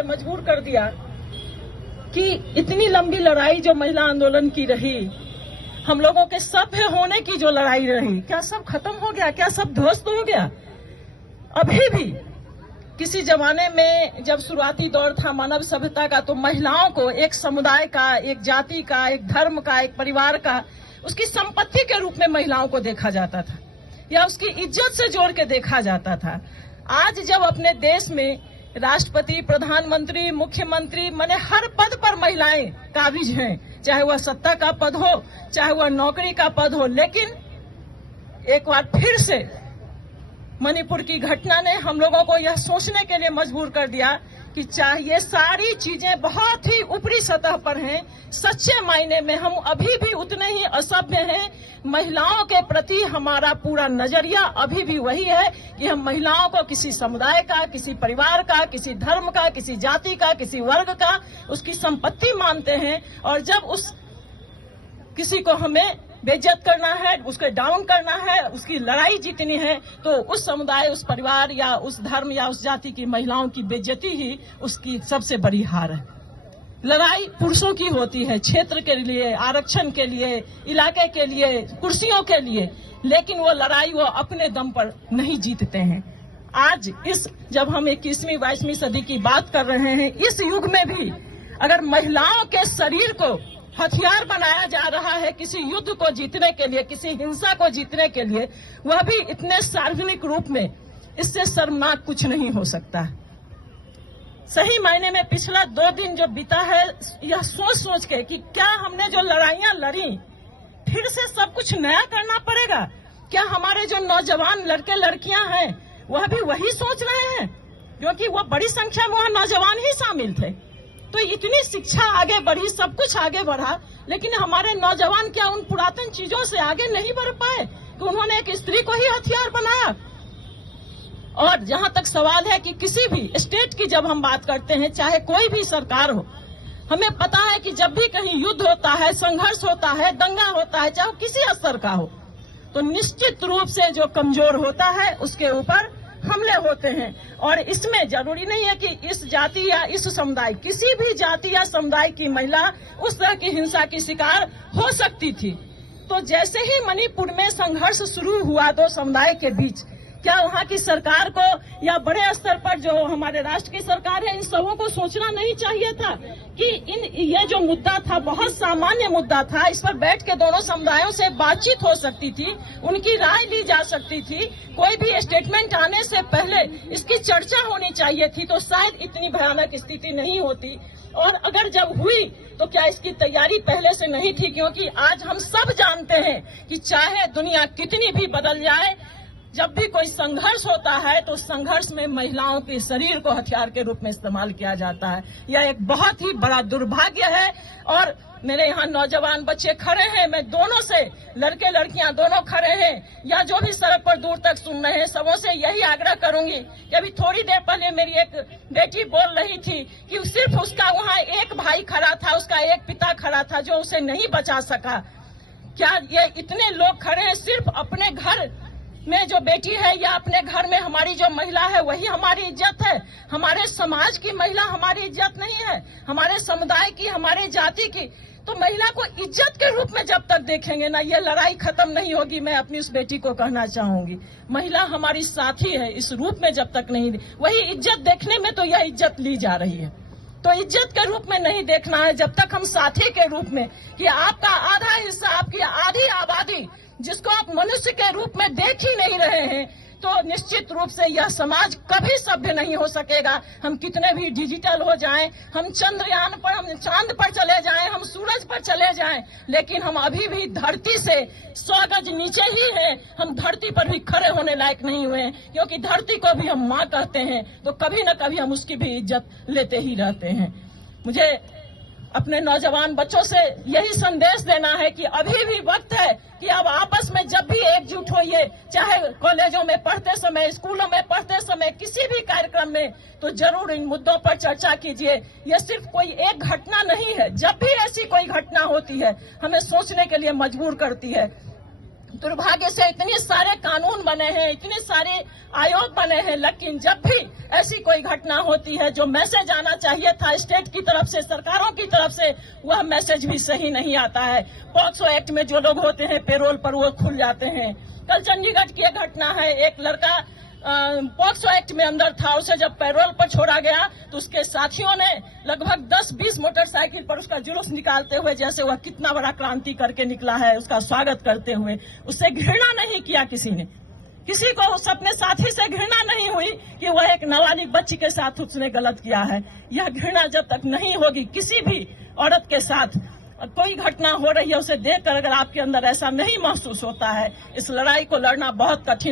लिए मजबूर कर दिया कि इतनी लंबी लड़ाई जो महिला आंदोलन की रही, हम लोगों के सभ्य होने की जो लड़ाई रही, क्या सब खत्म हो गया? क्या सब ध्वस्त हो गया? अभी भी किसी जमाने में जब शुरुआती दौर था मानव सभ्यता का, तो महिलाओं को एक समुदाय का, एक जाति का, एक धर्म का, एक परिवार का, उसकी संपत्ति के रूप में महिलाओं को देखा जाता था या उसकी इज्जत से जोड़ के देखा जाता था। आज जब अपने देश में राष्ट्रपति, प्रधानमंत्री, मुख्यमंत्री, माने हर पद पर महिलाएं काबिज हैं, चाहे वह सत्ता का पद हो, चाहे वह नौकरी का पद हो, लेकिन एक बार फिर से मणिपुर की घटना ने हम लोगों को यह सोचने के लिए मजबूर कर दिया कि चाहे ये सारी चीजें बहुत ही ऊपरी सतह पर हैं, सच्चे मायने में हम अभी भी उतने ही असभ्य हैं। महिलाओं के प्रति हमारा पूरा नजरिया अभी भी वही है कि हम महिलाओं को किसी समुदाय का, किसी परिवार का, किसी धर्म का, किसी जाति का, किसी वर्ग का, उसकी संपत्ति मानते हैं। और जब उस किसी को हमें बेइज्जत करना है, उसको डाउन करना है, उसकी लड़ाई जीतनी है, तो उस समुदाय, उस परिवार या उस धर्म या उस जाति की महिलाओं की बेइज्जती ही उसकी सबसे बड़ी हार है। लड़ाई पुरुषों की होती है, क्षेत्र के लिए, आरक्षण के लिए, इलाके के लिए, कुर्सियों के लिए, लेकिन वो लड़ाई वो अपने दम पर नहीं जीतते हैं। आज जब हम 21वीं 22वीं सदी की बात कर रहे हैं, इस युग में भी अगर महिलाओं के शरीर को हथियार बनाया जा रहा है किसी युद्ध को जीतने के लिए, किसी हिंसा को जीतने के लिए, वह भी इतने सार्वजनिक रूप में, इससे शर्मनाक कुछ नहीं हो सकता। सही मायने में पिछला 2 दिन जो बीता है, यह सोच के कि क्या हमने जो लड़ाइयां लड़ी फिर से सब कुछ नया करना पड़ेगा? क्या हमारे जो नौजवान लड़के लड़कियां हैं वह भी वही सोच रहे हैं? क्योंकि वो बड़ी संख्या में वह नौजवान ही शामिल थे। तो इतनी शिक्षा आगे बढ़ी, सब कुछ आगे बढ़ा, लेकिन हमारे नौजवान क्या उन पुरातन चीजों से आगे नहीं बढ़ पाए कि उन्होंने एक स्त्री को ही हथियार बनाया? और जहां तक सवाल है कि किसी भी स्टेट की जब हम बात करते हैं, चाहे कोई भी सरकार हो, हमें पता है कि जब भी कहीं युद्ध होता है, संघर्ष होता है, दंगा होता है, चाहे किसी स्तर का हो, तो निश्चित रूप से जो कमजोर होता है उसके ऊपर हमले होते हैं। और इसमें जरूरी नहीं है कि इस जाति या इस समुदाय, किसी भी जाति या समुदाय की महिला उस तरह की हिंसा की शिकार हो सकती थी। तो जैसे ही मणिपुर में संघर्ष शुरू हुआ 2 समुदाय के बीच, क्या वहाँ की सरकार को या बड़े स्तर पर जो हमारे राष्ट्र की सरकार है, इन सबों को सोचना नहीं चाहिए था कि ये जो मुद्दा था बहुत सामान्य मुद्दा था, इस पर बैठ के दोनों समुदायों से बातचीत हो सकती थी, उनकी राय ली जा सकती थी, कोई भी स्टेटमेंट आने से पहले इसकी चर्चा होनी चाहिए थी, तो शायद इतनी भयानक स्थिति नहीं होती। और अगर जब हुई तो क्या इसकी तैयारी पहले से नहीं थी? क्योंकि आज हम सब जानते हैं कि चाहे दुनिया कितनी भी बदल जाए, जब भी कोई संघर्ष होता है तो संघर्ष में महिलाओं के शरीर को हथियार के रूप में इस्तेमाल किया जाता है। यह एक बहुत ही बड़ा दुर्भाग्य है। और मेरे यहाँ नौजवान बच्चे खड़े हैं, मैं दोनों से, लड़के लड़कियां दोनों खड़े हैं या जो भी सड़क पर दूर तक सुन रहे हैं, सबों से यही आग्रह करूंगी कि अभी थोड़ी देर पहले मेरी एक बेटी बोल रही थी कि सिर्फ उसका वहाँ एक भाई खड़ा था, उसका एक पिता खड़ा था जो उसे नहीं बचा सका। क्या ये इतने लोग खड़े हैं सिर्फ अपने घर में जो बेटी है या अपने घर में हमारी जो महिला है वही हमारी इज्जत है? हमारे समाज की महिला हमारी इज्जत नहीं है, हमारे समुदाय की, हमारे जाति की। तो महिला को इज्जत के रूप में जब तक देखेंगे ना, ये लड़ाई खत्म नहीं होगी। मैं अपनी उस बेटी को कहना चाहूंगी, महिला हमारी साथी है, इस रूप में जब तक नहीं, वही इज्जत देखने में तो यह इज्जत ली जा रही है, तो इज्जत के रूप में नहीं देखना है जब तक हम साथी के रूप में, कि आपका आधा हिस्सा, आपकी आधी आबादी जिसको आप मनुष्य के रूप में देख ही नहीं रहे हैं, तो निश्चित रूप से यह समाज कभी सभ्य नहीं हो सकेगा। हम कितने भी डिजिटल हो जाएं, हम चंद्रयान पर, हम चांद पर चले जाएं, हम सूरज पर चले जाएं, लेकिन हम अभी भी धरती से 100 गज नीचे ही हैं। हम धरती पर भी खड़े होने लायक नहीं हुए हैं, क्योंकि धरती को भी हम माँ कहते हैं, तो कभी न कभी हम उसकी भी इज्जत लेते ही रहते हैं। मुझे अपने नौजवान बच्चों से यही संदेश देना है कि अभी भी वक्त है कि अब आपस में जब भी एकजुट होइए, चाहे कॉलेजों में पढ़ते समय, स्कूलों में पढ़ते समय, किसी भी कार्यक्रम में, तो जरूर इन मुद्दों पर चर्चा कीजिए। यह सिर्फ कोई एक घटना नहीं है, जब भी ऐसी कोई घटना होती है हमें सोचने के लिए मजबूर करती है। दुर्भाग्य से इतने सारे कानून बने हैं, इतने सारे आयोग बने हैं, लेकिन जब भी ऐसी कोई घटना होती है जो मैसेज आना चाहिए था स्टेट की तरफ से, सरकारों की तरफ से, वह मैसेज भी सही नहीं आता है। पॉक्सो एक्ट में जो लोग होते हैं पेरोल पर वो खुल जाते हैं। कल चंडीगढ़ की एक घटना है, एक लड़का पॉक्सो एक्ट में अंदर था, उसे जब पैरोल पर छोड़ा गया तो उसके साथियों ने लगभग 10-20 मोटरसाइकिल पर उसका जुलूस निकालते हुए, जैसे वह कितना बड़ा क्रांति करके निकला है, उसका स्वागत करते हुए, उससे घृणा नहीं किया किसी ने। किसी को उस अपने साथी से घृणा नहीं हुई कि वह एक नाबालिग बच्ची के साथ उसने गलत किया है। यह घृणा जब तक नहीं होगी किसी भी औरत के साथ, कोई घटना हो रही है उसे देखकर अगर आपके अंदर ऐसा नहीं महसूस होता है, इस लड़ाई को लड़ना बहुत कठिन